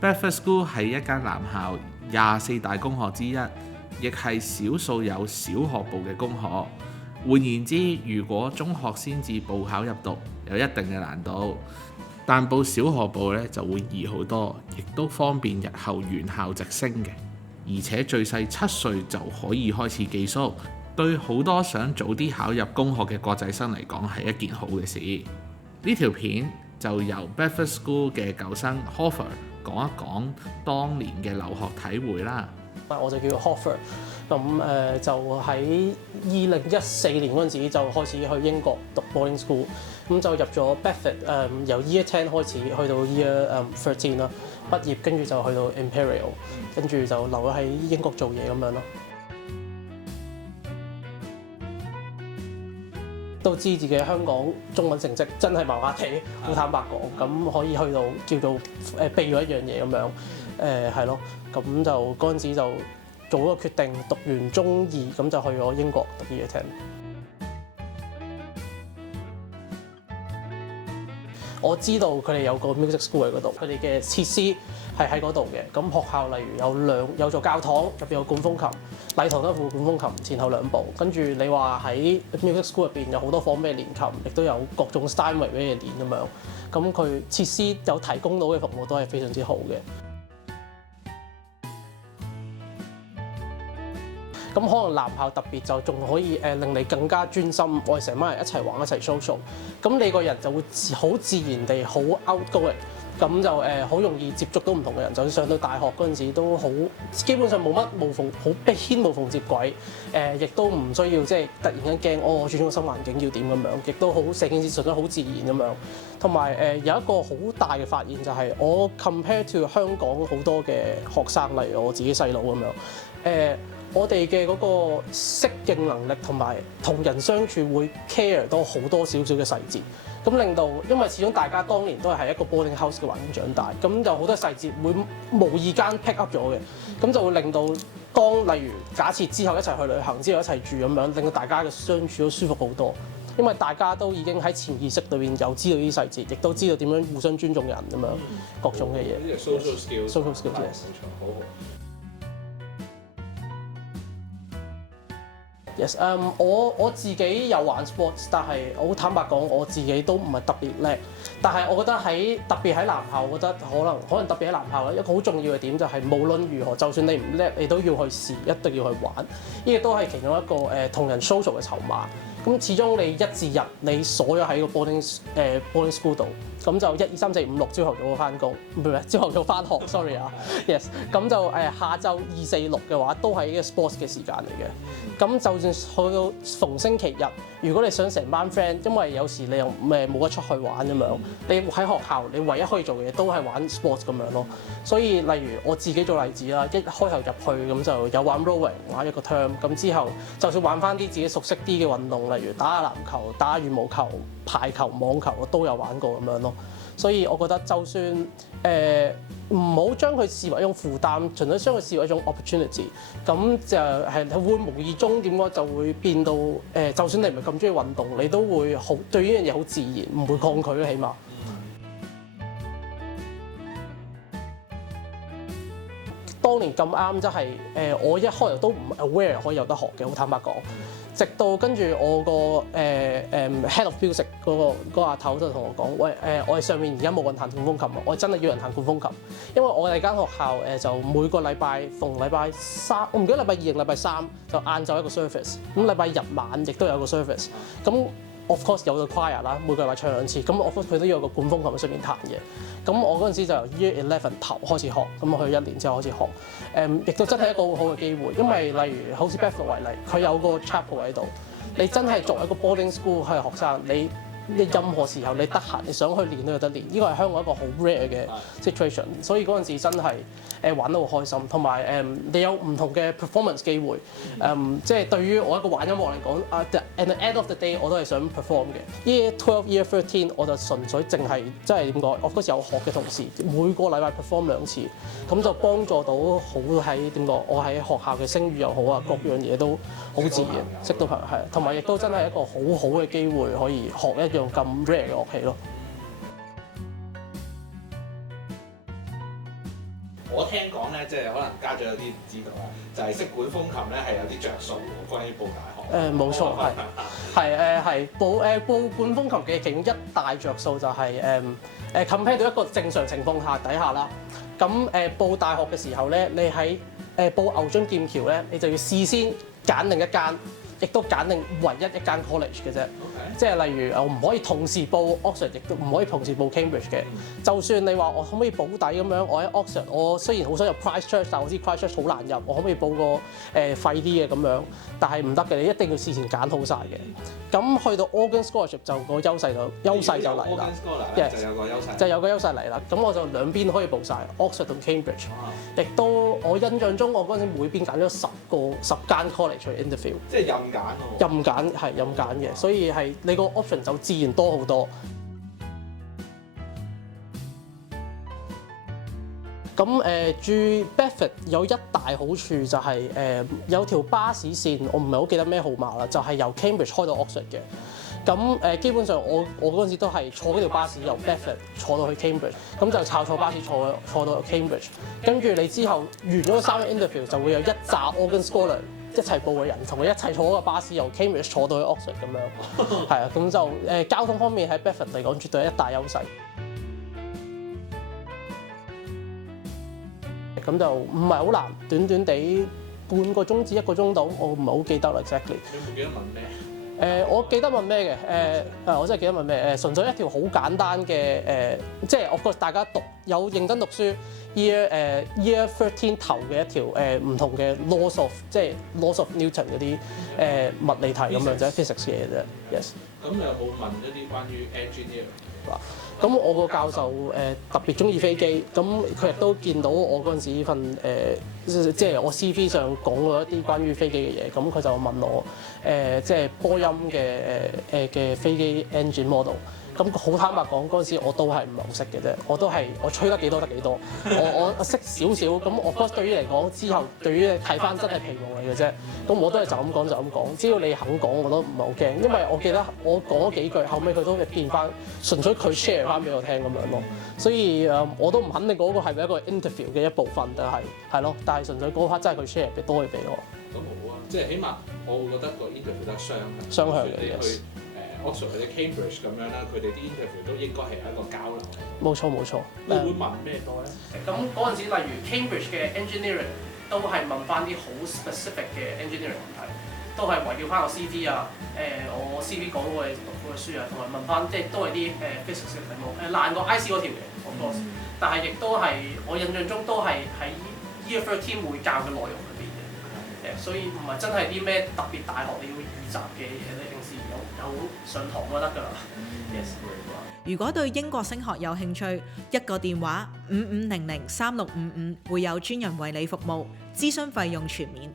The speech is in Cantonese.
Bedford School 係一間男校24大公學之一，亦係少數有小學部嘅公學。換言之，如果中學先至報考入讀，有一定嘅難度，但報小學部呢就會易好多，亦都方便日後原校直升嘅。而且最細7歲就可以開始寄宿，對好多想早啲考入公學嘅國際生嚟講係一件好嘅事。呢條片就由 Bedford School 嘅舊生 Hoffer 講一講當年嘅留學體會啦。我就叫 Hoffer， 咁就喺2014年嗰陣時就開始去英國讀 boarding school， 咁就入咗 Bedford， 由 Year 10開始去到 Year 13啦，畢業跟住就去到 Imperial， 跟住就留咗喺英國做嘢咁樣咯。都知自己香港中文成績真係麻麻地，好坦白講，咁可以去到叫做避咗一樣嘢咁樣，係咯，咁就嗰陣時就做咗個決定，讀完中二咁就去咗英國讀 Year 10。我知道佢哋有個 music school 喺嗰度，佢哋嘅設施係喺嗰度嘅。咁學校例如有座教堂，入邊有管風琴，禮堂都有副管風琴，前後兩部。跟住你話喺 music school 入邊有好多房俾你練琴，亦都有各種 Steinway 俾你練咁樣。咁佢設施有提供到嘅服務都係非常之好嘅。咁可能男校特別就仲可以令你更加專心，我哋成班人一齊玩一齊 social， 咁你個人就會好自然地好 outgoing， 咁就好容易接觸到唔同嘅人。就算上到大學嗰陣時都好，基本上冇乜好牽無縫接軌，亦都唔需要即係突然間驚我轉咗個新環境要點咁樣，亦都好成件事順得好自然咁樣。同埋有一個好大嘅發現就係我 compare to 香港好多嘅學生，例如我自己細佬咁樣，我哋嘅嗰個適應能力同埋同人相處會 care 多好多少少嘅細節，咁令到因為始終大家當年都係喺一個 boarding house 嘅環境長大，咁就好多細節會無意間 pick up 咗嘅，咁就會令到例如假設之後一齊去旅行，之後一齊住咁樣，令到大家嘅相處都舒服好多，因為大家都已經喺潛意識裏邊有知道呢啲細節，亦都知道點樣互相尊重人咁樣各種嘅嘢。呢個 social skills，social skills，yes，好好。Yes， 我自己有玩 sports， 但係我好坦白講，我自己都唔係特別叻。但係我覺得特別喺男校，我覺得可能特別喺男校咧，一個好重要嘅點就係無論如何，就算你唔叻，你都要去試，一定要去玩。呢個都係其中一個同人 social 嘅籌碼。咁始終你1至日你鎖咗喺個 boarding school 度，咁就1、2、3、4、5、6朝頭早翻工，唔係朝頭早翻學，sorry 啊 ，yes， 咁就下晝2、4、6嘅話都係一個 sports 嘅時間嚟嘅。咁就算去到逢星期日，如果你想成班 friend， 因為有時你又冇得出去玩咁樣，你喺學校你唯一可以做嘅嘢都係玩 sports 咁樣咯。所以例如我自己做例子啦，一開頭入去咁就有玩 rowing 玩一個 term， 咁之後就算玩翻啲自己熟悉啲嘅運動，例如打下籃球、打下羽毛球、排球、網球，我都有玩過咁樣咯。所以我覺得就算唔好將佢視為一種負擔，純粹將佢視為一種 opportunity， 咁就係會無意中點解就會變到就算你唔係咁中意運動，你都會對呢樣嘢好自然，唔會抗拒咯，起碼。當年咁啱，即係我一開頭都唔 aware 可以有得學嘅，好坦白講。直到跟住我個head of music 嗰個阿頭就同我講：喂我哋上面而家冇人彈管風琴啊，我哋真係要人彈管風琴。因為我哋間學校就每個禮拜逢禮拜3，我唔記得禮拜2定禮拜3就晏晝一個 service， 咁禮拜日晚亦都有個 service。咁 of course 有個 choir 啦，每個禮拜唱2次，咁 of course 佢都要有個管風琴喺上面彈嘅。咁我嗰陣時就由 Year 11頭開始學，咁我去1年之後開始學，亦都真係一個好好嘅機會，因為例如好似 Bedford 為例，佢有個 chapel 喺度，你真係作為一個 boarding school 係學生，你任何時候你得閒，你想去練都有得練，呢個係香港一個好 rare 嘅 situation， 所以嗰陣時真係玩得好開心，同埋你有唔同嘅 performance 機會，即係對於我一個玩音樂嚟講，at the end of the day 我都係想 perform 嘅。Year 12、Year 13我就純粹淨係即係點講，我嗰時有學嘅同時，每個禮拜 perform 2次，咁就幫助到好喺點講，我喺學校嘅聲譽又好啊，各樣嘢都好自然，識到朋友係，同埋亦都真係一個好好嘅機會可以學一樣咁 rare 嘅樂器咯。我聽講咧，即係可能家長有啲唔知道啦，就係識管風琴咧係有啲着數喎，關於報大學。冇錯，係報管風琴嘅其中一大着數就係compare 到一個正常情況下底下啦。咁報大學嘅時候咧，你喺報牛津劍橋咧，你就要事先揀定一間，亦都揀定唯一一間 college 嘅啫。即係例如我唔可以同時報 Oxford， 亦都唔可以同時報 Cambridge 嘅。就算你話我可唔可以保底咁樣，我喺 Oxford， 我雖然好想入 Christchurch， 但我知 Christchurch 好難入，我可唔可以報個廢啲嘅咁樣？但係唔得嘅，你一定要事前揀好晒嘅。咁去到 Organ Scholarship 就個優勢就嚟啦。Organ Scholarship 就有個優勢。就有個優勢嚟啦。咁我就兩邊可以報晒 Oxford 同 Cambridge。亦都我印象中，我嗰陣時每邊揀咗10間 college 去 interview。即係任揀喎。任揀嘅，所以係你個 option 就自然多好多。咁住 Bedford 有一大好處就係有條巴士線，我唔係好記得咩號碼啦，就係由 Cambridge 開到 Oxford 嘅。咁基本上我嗰陣時都係坐嗰條巴士由 Bedford 坐到去 Cambridge， 咁就炒坐巴士坐到 Cambridge， 跟住你之後完咗3日 interview 就會有一紮 Organ Scholar 一齊報嘅人，同佢一齊坐嗰個巴士由 Cambridge 坐到去 Oxford 咁樣，係啊，咁就交通方面喺 Bedford 嚟講絕對係一大優勢。咁就唔係好難，短短地半個鐘至1個鐘度，我唔係好記得啦 exactly。你會記得問咩？我記得問咩嘅？我真係記得問咩？純粹一條好簡單嘅即係我覺得大家有認真讀書 year 13頭嘅一條唔同嘅 laws of 即係 laws of Newton 嗰啲物理題咁樣啫 physics 嘅嘢啫。Yes。咁你有冇問一啲關於 engineer？咁我個教授特別中意飛機，咁佢亦都見到我嗰陣時份即係我 CV 上講過一啲關於飛機嘅嘢，咁佢就問我即係波音嘅飛機 engine model。咁好坦白講，嗰陣時我都係唔係好識嘅啫，我吹得幾多得幾多，我識少少。咁我覺得對於嚟講之後，對於睇翻真係皮毛嚟嘅啫。咁我都係就咁講就咁講，只要你肯講，我都唔係好驚，因為我記得我講咗幾句，後尾佢都變翻，純粹佢 share 翻俾我聽咁樣咯。所以我都唔肯定嗰個係咪一個 interview 嘅一部分，但係咯，但係純粹嗰 part 真係佢 share 嘅多嘢俾我。咁好啊，即係起碼我會覺得個 interview 得雙向嘅。Oxford 或者 Cambridge 咁樣啦，佢哋啲 interview 都應該係一個交流。冇錯。你會問咩多咧？咁嗰陣時，例如 Cambridge 嘅 engineering 都係問翻啲好 specific 嘅 engineering 問題，都係圍繞翻個 CV 啊，我 CV 講過嘅讀過嘅書啊，同埋問翻即係都係啲physics 嘅題目，難過 IC 嗰條嘅 of course，但係亦都係我印象中都係喺 Year 13會教嘅內容裏邊嘅，所以唔係真係啲咩特別大學你要預習嘅嘢，你平時有上堂就得㗎啦。Yes。如果對英國升學有興趣，一個電話55003655會有專人為你服務，諮詢費用全免。